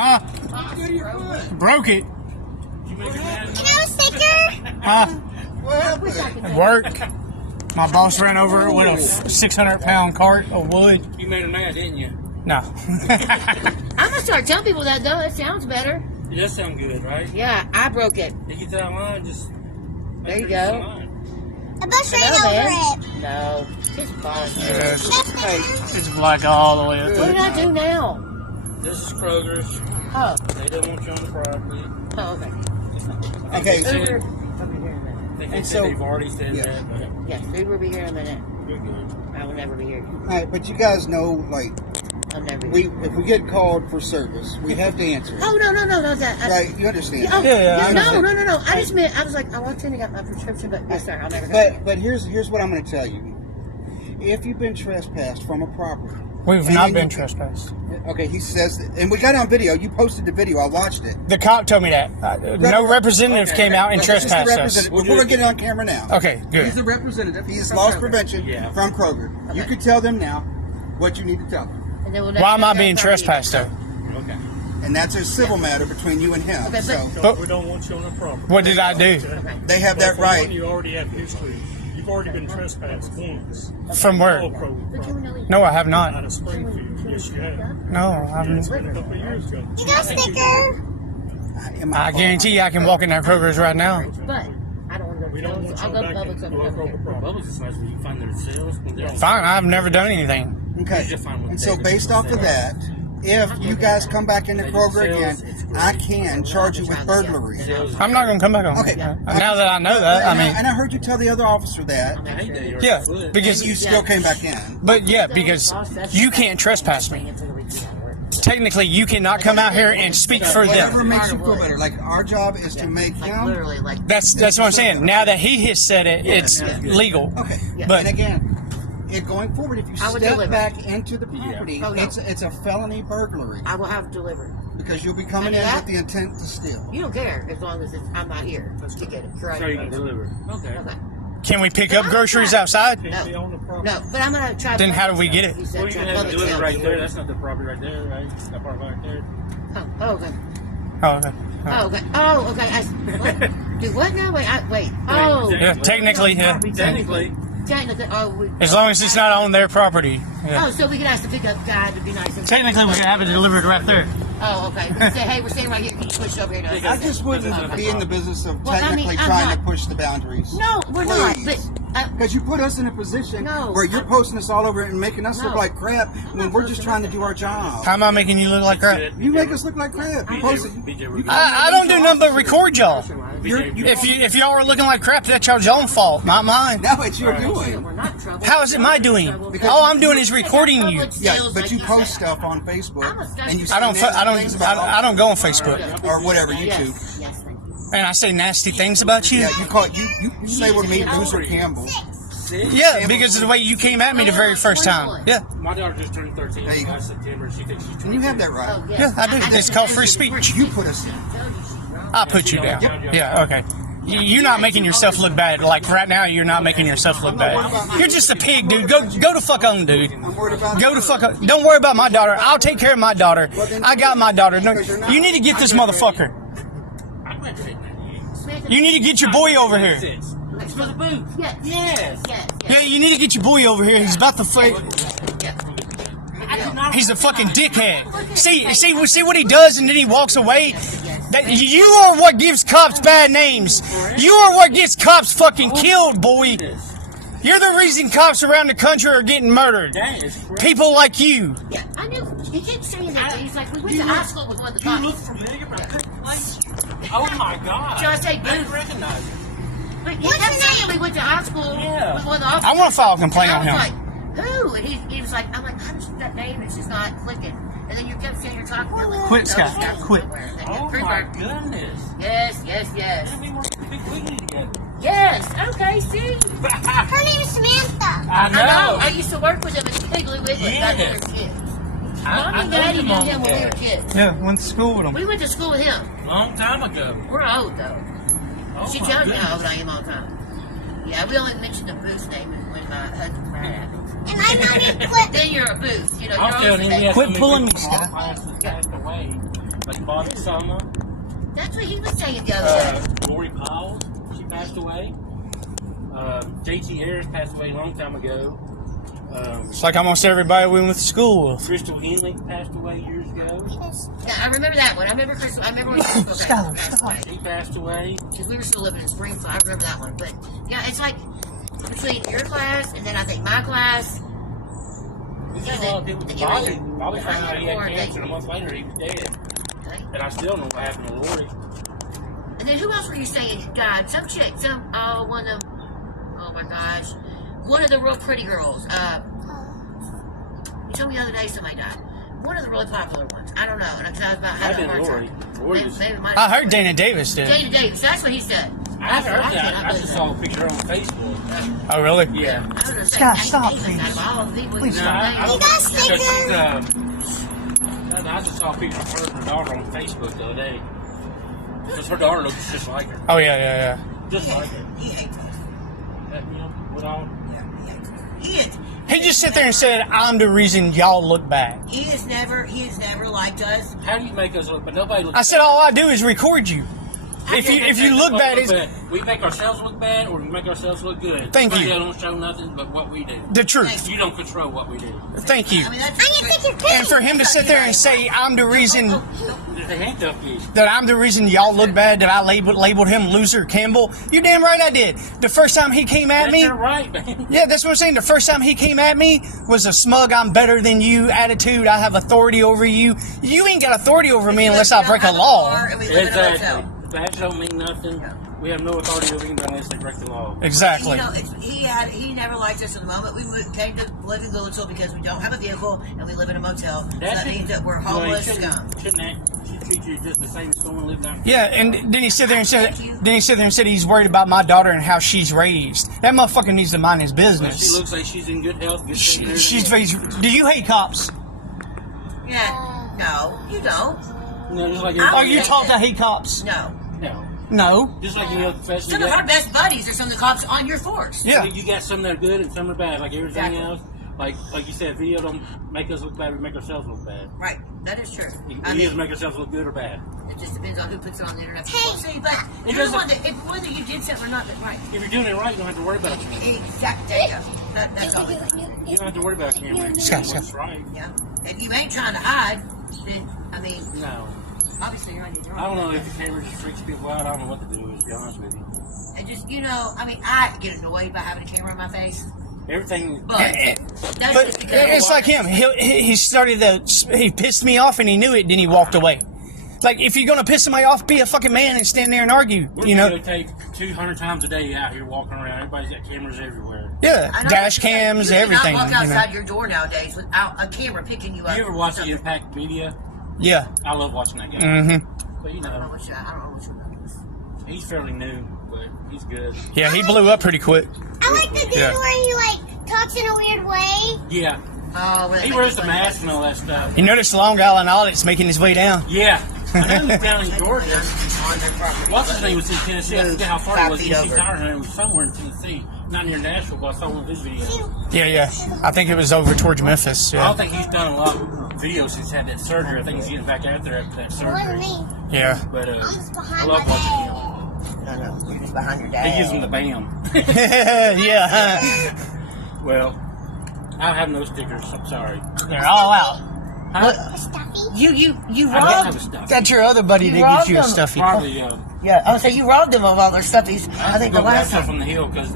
Huh? Broke it. You know a sticker? Huh? What happened? At work. My boss ran over it with a 600-pound cart of wood. You made him mad, didn't you? No. I'm gonna start telling people that though. It sounds better. It does sound good, right? Yeah, I broke it. Did you tell mine? Just There you go. A bus ran over it. No, it's fine. Yeah. It's black all the way up What there. did I do now? This is Kroger's. Oh, They don't want you on the property. oh, okay. Okay, so Uber. I'll be here in a minute. I think they And said so- they've already said yeah. that, but Yes, Uber will be here in a minute. you're good. I will never be here. all right, but you guys know, like, I'll never be here. if we get called for service, we have to answer. Oh, no, that. Right, you understand? Oh, Yeah, I no. understand. I just meant, I was like, I walked in and got my prescription, but yes, sir, I'll never go. But here's what I'm going to tell you. If you've been trespassed from a property, We've and not then been you- trespassed. Okay, he says that, and we got it on video. You posted the video. I watched it. The cop told me that. No representative came out and This is the trespassed us. representative. We're going to get it on camera now. Okay, He's good. the representative. He's From loss Kroger. prevention Yeah. from Kroger. You Okay. can tell them now what you need to tell them. And then we'll Why am I never being go property trespassed though? Okay. And that's a civil matter between you and him. Okay, but- So But We don't want you on the property. what did I do? Okay. they have that For one, right. you already have history. You've already been trespassed once. From where? All Kroger But you property. know, No, I have Out not. of Springfield. Yes, you have. No, I Yeah, it's haven't. been a couple of years ago. You know a sticker? I guarantee you I can walk in that Kroger's right now. but I don't want to go We to don't Publix. want I'll you go to back Publix into over our here. Kroger property. Bubbles is nice when you can find their sales. When they're Fine, I've never done anything. Okay. You're fine with And so that. based off of that, if you guys come back into Kroger again, I can charge you with burglary. I'm not going to come back on. Okay. Now that I know that, I mean, and I heard you tell the other officer that, I hate that you're yeah, good. because you still came back in. But yeah, because you can't trespass me. Technically, you cannot come out here and speak for Whatever them. makes you feel better. Like our job is to make Like him. literally, like That's what I'm saying. Now that he has said it, it's legal. Okay. But And again, if going forward, if you I would step deliver. back into the property, Oh, no. it's a felony burglary I will have delivered. because you'll be coming I in do that? with the intent to steal. You don't care as long as I'm not here to get it. So you can deliver. Okay. Okay. can we pick up groceries outside? Can't be on the property. No, but I'm gonna try. Then how do we get it? He said Well, you try can have it Publix delivered sales. right there. That's not the property right there, right? That part right there. Oh, okay. Oh, okay. Oh, okay. Oh, okay. What? Do what now? Wait. Oh, Yeah, technically, yeah. Technically. technically. Oh, As long as it's not on their property. Yeah. Oh, so we could ask the pickup guy to be nice. And Technically, we can have it delivered right there. Oh, okay. We can say, hey, we're staying right here. Can you push over here to us? I just wouldn't be in the business of Well, I mean, technically I'm trying to not- push the boundaries. No, we're not. But Because you put us in a position No, where you're posting us all over and making us look No. like crap when we're just trying to do our job. How am I making you look like crap? You make us look like crap. You post it. I don't do nothing but record y'all. You- If y'all are looking like crap, that's y'all's own fault, not mine. Now it's your doing. we're not in trouble. How is it my doing? All I'm doing is recording you. Yeah, but you post stuff on Facebook and you say I don't things about I don't go on Facebook, or whatever YouTube. Yes, yes, thank you. and I say nasty things about you. Yeah, you call you say we're me, Boozer Campbell. Yeah, because of the way you came at me the very first time. Yeah, My daughter just turned 13 There you go. last September. She thinks she's 22. And you have that right. Oh, yes. yeah, I do. It's called free speech. You put us in. I'll put you down. Yeah, okay. You're not making yourself look bad. Like right now, you're not making yourself look bad. You're just a pig, dude. Go the fuck on, dude. I'm worried about Go the fuck on. Don't worry about my daughter. I'll take care of my daughter. I got my daughter. No, you need to get this motherfucker. I'm not doing that. You need to get your boy over here. It's for the booth. Yes, Yes. yes, Yeah, you need to get your boy over here. He's about to fight. He's a fucking dickhead. See what he does, and then he walks away. That you are what gives cops bad names. You are what gets cops fucking killed, boy. You're the reason cops around the country are getting murdered. That is crazy. People like you. Yeah, I knew. He kept saying that. He's like, we went to high school with one of the You look cops. familiar, but I couldn't place you. Oh my God. Should I say I didn't Booth? recognize you. But he kept saying we went to high school Yeah. with one of the officers. I want to file a complaint on And I was him. like, who? And he was like, I'm like, I just that name. It's just not clicking. And then you kept saying you're talking. I'm like, Quit, those Scott. guys Quit. somewhere. And Oh then my Freeburg. goodness. Yes, yes, yes. How many more big wiggly together? Yes. Okay. See. Her name is Samantha. I I know. I used to work with him at Piggly Wiggly back when we were kids. Mommy and Daddy knew him when we were kids. Yeah, went to school with him. We went to school with him. Long time ago. We're old though. Oh She my tells me how old goodness. I am all the time. Yeah, we only mentioned the Booth's name when my husband's mad at me. And I'm not in clip. Then you're a Booth. You know, I'm you're telling always you, he has Quit so many pulling me, people Scott. classes passed away. like Bobby Sama, That's what he was saying the other day. Lori Powell, she passed away. JT Harris passed away a long time ago. It's like almost everybody we went to school with. Crystal Henley passed away years ago. Yeah, I remember that one. I remember Crystal. I remember when Crystal passed away. He passed away. Because we were still living in Springfield. I remember that one. But, yeah, it's like between your class and then I think my class. We've had a lot of people with Bobby. Bobby found out he had cancer, and a month later he was dead. Okay. And I still don't know what happened to Lori. And then who else were you saying died? Some chick. One of them. Oh, my gosh. One of the real pretty girls. You told me the other day somebody died. One of the really popular ones. I don't know. And I was about having a hard time. Lori was, I heard Dana Davis did. Dana Davis. That's what he said. I heard that. I just saw a picture on Facebook. Oh, really? Yeah. Scott, stop, please. No, I don't got think because stickers. I just saw a picture of her and her daughter on Facebook the other day. Because her daughter looks just like her. Oh, yeah. Just like her. He hates us. What all? Yeah, he hates us. He is. He just sit there and said, I'm the reason y'all look bad. He has never liked us. How do you make us look? But nobody looks I said, all I do is record you. If you look bad, it's we make ourselves look bad, or we make ourselves look good. Thank you. They don't show nothing but what we do. the truth. You don't control what we do. Thank you. I mean, that's I'm gonna take your And candy. for him to sit there and say, I'm the reason They handcuff you. that I'm the reason y'all look bad, that I labeled him loser Campbell, you're damn right I did. The first time he came at me, You're right, man. yeah, that's what I'm saying. The first time he came at me was a smug, I'm better than you attitude. I have authority over you. You ain't got authority over me unless I break a law. And we live in a Exactly. hotel. Badges don't mean nothing. We have no authority over anybody unless they break the law. Exactly. You know, he never liked us in the moment. We came to live in Goodlettsville because we don't have a vehicle and we live in a motel. So that means that we're homeless scum. Shouldn't treat you just the same as someone living out Yeah, and then he sit there and said, he's worried about my daughter and how she's raised. That motherfucker needs to mind his Well, business. she looks like she's in good health. Good shape, and She's everything. raised. Do you hate cops? Yeah. No, you don't. No, just like Are everybody you else. taught to hate cops? No. No. No. Just like any other profession. Some of our best buddies are some of the cops on your force. Yeah. You got some that are good and some that are bad, like everything Exactly. else. Like you said, video don't make us look bad. We make ourselves look bad. Right. That is true. We I either mean, make ourselves look good or bad. it just depends on who puts it on the internet. Hey. See, but It you're doesn't- whether you did something or not, that's right. If you're doing it right, you don't have to worry about it. Exactly. There you go. That's all. You don't have to worry about camera. Scott. What's right? Yeah. If you ain't trying to hide, then I mean, No. obviously you're on your I don't know if the camera just freaks people out. I don't know what to do, to be honest with you. And just I mean, I get annoyed by having a camera in my face, Everything. but that's But just because it's like him. He pissed me off and he knew it. Then he walked away. Like if you're gonna piss somebody off, be a fucking man and stand there and argue. We're You know? videotaped 200 times a day out here walking around. Everybody's got cameras everywhere. Yeah. I know Dash what you're saying. cams, you everything. cannot walk You know? outside your door nowadays without a camera picking you up. You ever watch the Impact Media? Yeah. I love watching that guy. Mm-hmm. But I don't know which one that is. he's fairly new, but he's good. Yeah, he blew up pretty quick. I like the dude Yeah. where he like talks in a weird way. Yeah. Oh, well, He wears the mask and all that stuff. You notice Long Island Audit's making his way down. Yeah. I know he's down in Georgia. What's his name was in Tennessee? I forget how far it was. 5 feet He over. tire hunting was somewhere in Tennessee. Not near Nashville, but I saw one of his videos. Yeah. I think it was over towards Memphis. I Yeah. don't think he's done a lot of videos since he had that surgery. I think he's getting back out there after that It wasn't surgery. me. Yeah. But I'm just I behind love my watching dad. him. No, you're just behind your dad. He gives him the bam. Yeah. Well, I have no stickers. I'm sorry. They're all out. Huh? Stuffy. You I don't have a robbed. stuff. Got your other buddy You to get robbed you a them. stuffy. Probably. Yeah, I would say you robbed them of all their stuffies. I think the go grab last stuff time. from the hill because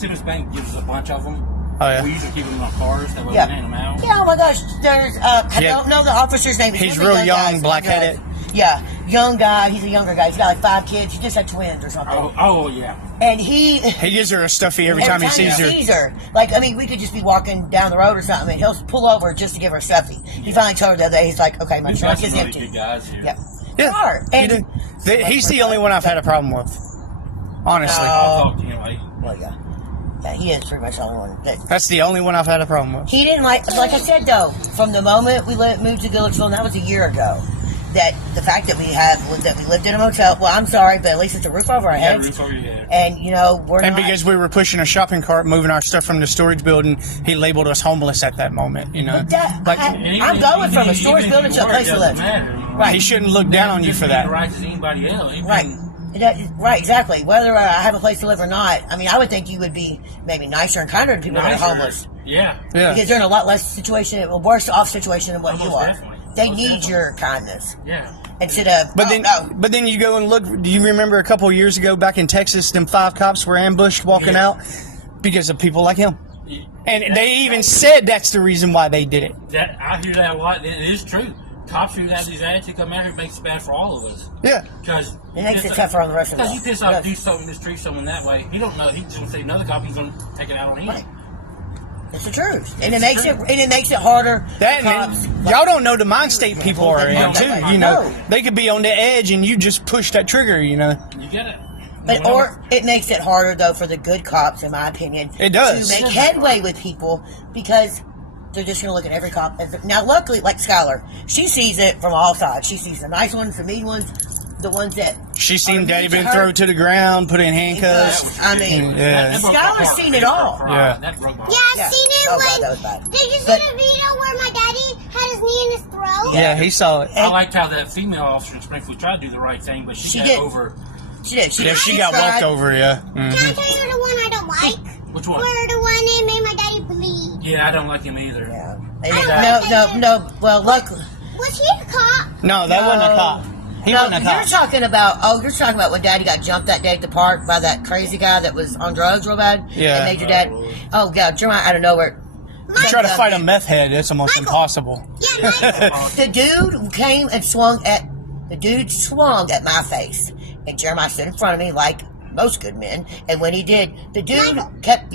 Simmons Bank gives us a bunch of them. Oh, yeah. We usually keep them in our cars. That way Yeah. we hand them out. Yeah, oh my gosh, there's, I Yeah. don't know the officer's name. He's one of the real young, guys. black-headed. Yeah, young guy. He's a younger guy. He's got like 5 kids. He just had twins or something. Oh yeah. And he He gives her a stuffy every time he sees her. Like, I mean, we could just be walking down the road or something, and he'll pull over just to give her stuffy. He finally told her the other day, he's like, okay, my We've trunk got is some really empty. good guys here. Yeah. Yeah. Are. He And, do. He's the only one I've had a problem with. Honestly. I'll talk to you later. well, yeah. Yeah, he is pretty much the only one. That, That's the only one I've had a problem with. he didn't like I said, though, from the moment we moved to Goodlettsville, and that was a year ago, that the fact that we lived in a motel, well, I'm sorry, but at least it's a roof over our Yeah, heads. roof over your head. And, we're And not. because we were pushing a shopping cart, moving our stuff from the storage building, he labeled us homeless at that moment, you know? But that, Like, I'm going from a storage building to a place to live. Doesn't matter. He shouldn't look down on you for that. Rights as anybody else. Right, exactly. Whether I have a place to live or not, I mean, I would think you would be maybe nicer and kinder to people that are homeless. Yeah. Because they're in a lot less a worse off situation than what you are. Definitely. They need your kindness. Yeah. Instead of, but then you go and look. Do you remember a couple of years ago back in Texas, them 5 cops were ambushed walking out because of people like him? And they even said that's the reason why they did it. I hear that a lot. It is true. Cops who have these attitudes come out here makes it bad for all of us. Yeah. Because it makes it tougher on the rest of us. Because you piss off, do something, mistreat someone that way. He don't know. He's just going to say another cop. He's going to take it out on him. Right. It's the truth, and it makes it harder. Y'all don't know the mind state people are in too. You know, they could be on the edge, and you just push that trigger. You know. You get it. Or it makes it harder though for the good cops, in my opinion. It does to make headway with people because they're just going to look at every cop. Now, luckily, like Skylar, she sees it from all sides. She sees the nice ones, the mean ones, the ones that she seen Daddy been thrown to the ground, put in handcuffs. I mean, Skylar's seen it all. Yeah. I've seen it when. Did you see the video where my daddy had his knee in his throat? Yeah, he saw it. I liked how that female officer in Springfield tried to do the right thing, but she got over. She did. She got walked over. Yeah. Can I tell you the one I don't like? Which one? Where the one that made my daddy bleed. Yeah, I don't like him either. Yeah. No. Well, luckily. Was he a cop? No, that wasn't a cop. He wasn't a cop. You're talking about when Daddy got jumped that day at the park by that crazy guy that was on drugs real bad. Yeah. And made your dad. Oh God, Jeremiah out of nowhere. You try to fight a meth head, it's almost impossible. Yeah, the dude came and swung at my face, and Jeremiah stood in front of me like most good men. And when he did, the dude kept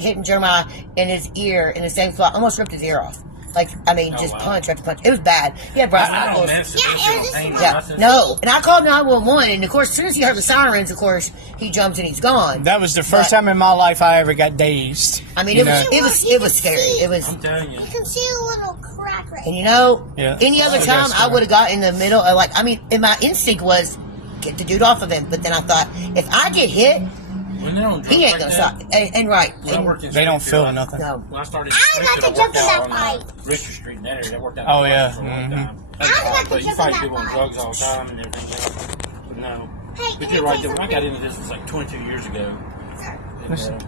hitting Jeremiah in his ear in the same spot, almost ripped his ear off. Like, I mean, punch after punch. It was bad. He had brass knuckles. No. And I called 911, and of course, as soon as he heard the sirens, of course, he jumps and he's gone. That was the first time in my life I ever got dazed. I mean, it was scary. It was. I'm telling you. You can see a little crack right And any other time I would have got in the middle. And my instinct was get the dude off of him. But then I thought, if I get hit, he ain't gonna stop. And they don't feel nothing. No. When I started, I was about to jump in that fight. Richard Street in that area, that worked out. Oh yeah. I was about to But you jump fight in people on that drugs fight. all the time and everything else. But no. Hey, But you're right. When I got into this, it was like 22 years ago. And,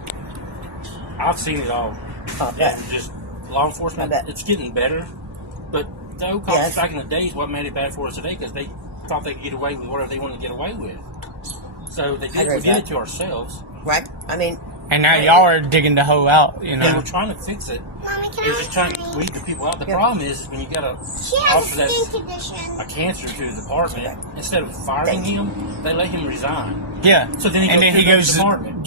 I've seen it all. And just law enforcement, it's getting better. But the old cops back in the days, what made it bad for us today? Because they thought they could get away with whatever they wanted to get away with. So we did it to ourselves. Right. I mean. And now y'all are digging the hole out, you know. They were trying to fix it. Mommy, They're just trying to weed the people out. The problem is when you got a skin condition. A cancer to the department, instead of firing him, they let him resign. Yeah. So then he goes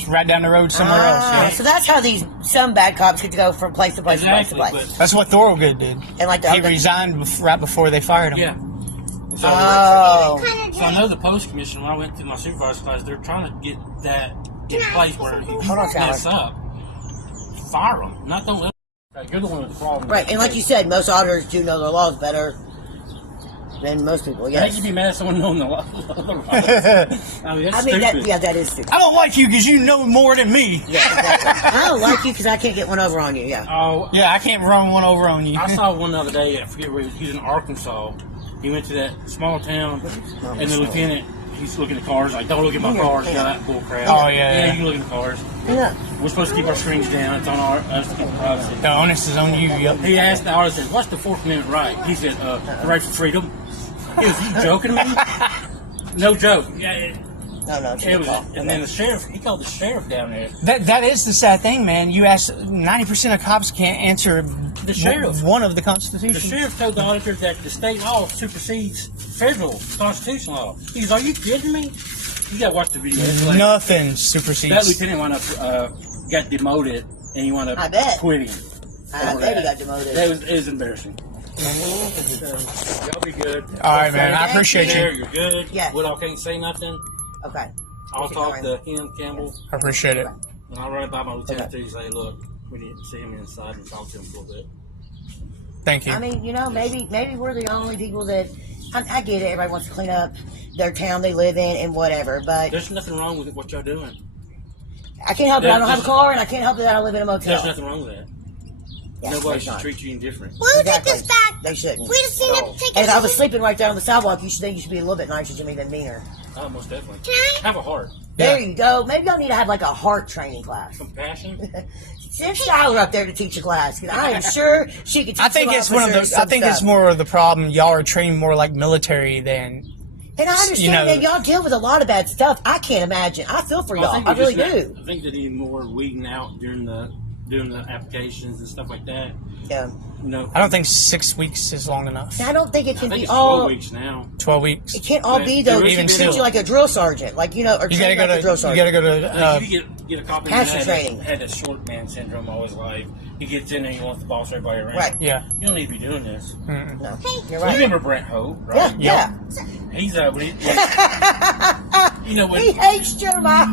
right down the road somewhere else. Yeah. So that's how some bad cops get to go from place to place to place to place. That's what Thorogood did. And he resigned right before they fired him. Yeah. So, so I know the post commission, when I went through my supervisor class, they're trying to get that in place where he mess up. Fire them. Not don't let them. You're the one with the problem. Right, and like you said, most auditors do know their laws better than most people, yes. How can you be mad at someone knowing the law? That is stupid. I don't like you because you know more than me. Yeah, exactly. I don't like you because I can't get one over on you, yeah. Oh, yeah, I can't run one over on you. I saw one the other day, I forget where he was in Arkansas. He went to that small town, and the lieutenant, he's looking at cars, like, don't look at my cars, you know, that bull crap. Oh, yeah. Yeah, you can look at the cars. Yeah. We're supposed to keep our screens down. It's on us to keep privacy. The onus is on you. Yep. He asked the artist, what's the Fourth Amendment right? He said, the right for freedom. Is he joking me? No joke. Yeah, No, it was, and then the sheriff, he called the sheriff down there. That is the sad thing, man. You ask 90% of cops can't answer the sheriff. One of the Constitution. The sheriff told the auditor that the state law supersedes federal constitutional law. He goes, are you kidding me? You got to watch the video. Like, nothing supersedes. That lieutenant wound up, got demoted, and he wound up quitting. I bet he got demoted. It was embarrassing. Y'all be good. All right, man. I appreciate you. You're good. Yes. Woodall can't say nothing. Okay. I'll talk to him, Campbell. I appreciate it. And I'll run by my lieutenant too. Say, look, we need to see him inside and talk to him for a little bit. Thank you. I mean, maybe we're the only people that. I get it. Everybody wants to clean up their town they live in and whatever, but there's nothing wrong with what y'all doing. I can't help it. I don't have a car, and I can't help it that I live in a motel. There's nothing wrong with that. Yeah, Nobody they should not. treat you indifferent. We'll Exactly. take this back. They shouldn't. We just need to take And if I was it. sleeping right there on the sidewalk, you should think you should be a little bit nicer to me than meaner. Oh, most definitely. Can I? Have a heart. There you go. Maybe y'all need to have like a heart training class. Compassion. Send Skylar up there to teach a class. 'Cause I am sure she could teach I think you it's one of those. I think it's more of the problem. Y'all are trained more like military than. And I understand you know- that y'all deal with a lot of bad stuff. I can't imagine. I feel for y'all. I we really just do. I think they need more weeding out during the applications and stuff like that. Yeah. You know, I don't think 6 weeks is long enough. I don't think it I can think be it's 12 all. weeks now. 12 weeks. It can't all But be though. there You is treat still- you like a drill sergeant, like or You gotta train go like a drill to. You sergeant. gotta go to. I think you get a copy of passion that. training. Had that short man syndrome all his life. He gets in there, he wants to boss everybody around. Right. Yeah. You don't need to be doing this. No, you're You right. remember Brent Hope, Yeah, right? yeah. He's when you know He hates Jeremiah.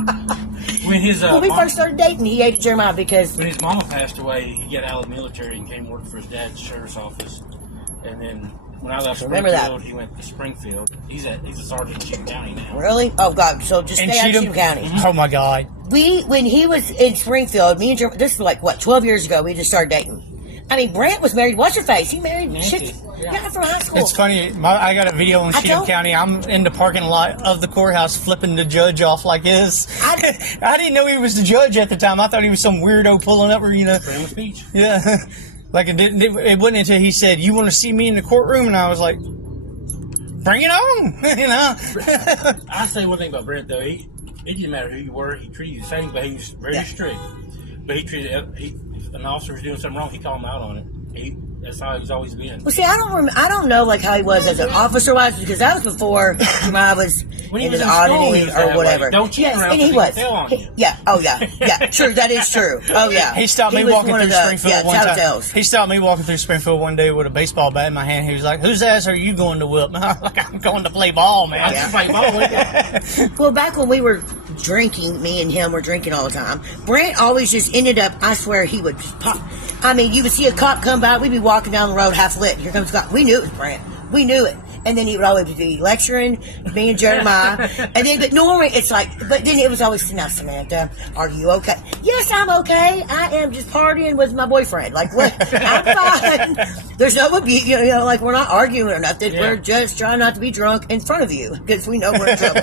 when his When we mom- first started dating, he hated Jeremiah because when his mama passed away, he got out of the military and came work for his dad's sheriff's office. And then when I left Remember that. Springfield, he went to Springfield. He's a sergeant in Cheatham County now. really, oh god, so just In stay out of Cheatham? Cheatham County. Oh my God. When he was in Springfield, me and Jeremiah, this was like what 12 years ago. We just started dating. I mean, Brant was married. What's her face? He married Nancy, shit. yeah. Yeah, from high school. It's funny. I got a video on I Cheatham don't- County. I'm in the parking lot of the courthouse flipping the judge off like this. I- I didn't know he was the judge at the time. I thought he was some weirdo pulling up, or Freedom of speech. Yeah. Like it wasn't until he said, "You want to see me in the courtroom?" And I was like, "Bring it on!" You know. I say one thing about Brent though. It didn't matter who you were. He treated you the same, but he was very strict. But if an officer was doing something wrong, he called him out on it. That's how he's always been. Well, see, I don't know like how he was as an officer wise because that was before Jeremiah was When he in was his in school, he auditing was or that way. whatever. Don't cheat yes, around and he because was. they tell on you. Yeah. Oh yeah. Yeah. True. That is true. Oh yeah. He stopped me was walking one through of the, Springfield one time. telltales. He stopped me walking through Springfield one day with a baseball bat in my hand. He was like, "Whose ass are you going to whip?" And I was like, "I'm going to play ball, man." I just play ball with you. Well, back when we were drinking, me and him were drinking all the time. Brent always just ended up. I swear he would just pop. I mean, you would see a cop come by. We'd be walking down the road half lit. Here comes a cop. We knew it was Brent. We knew it. And then he would always be lecturing me and Jeremiah. And then, but normally it's like, but then it was always, "Now, Samantha, are you okay?" "Yes, I'm okay. I am just partying with my boyfriend." Like, what? I'm fine. There's no abuse, like we're not arguing or nothing. Yeah. We're just trying not to be drunk in front of you because we know we're in trouble.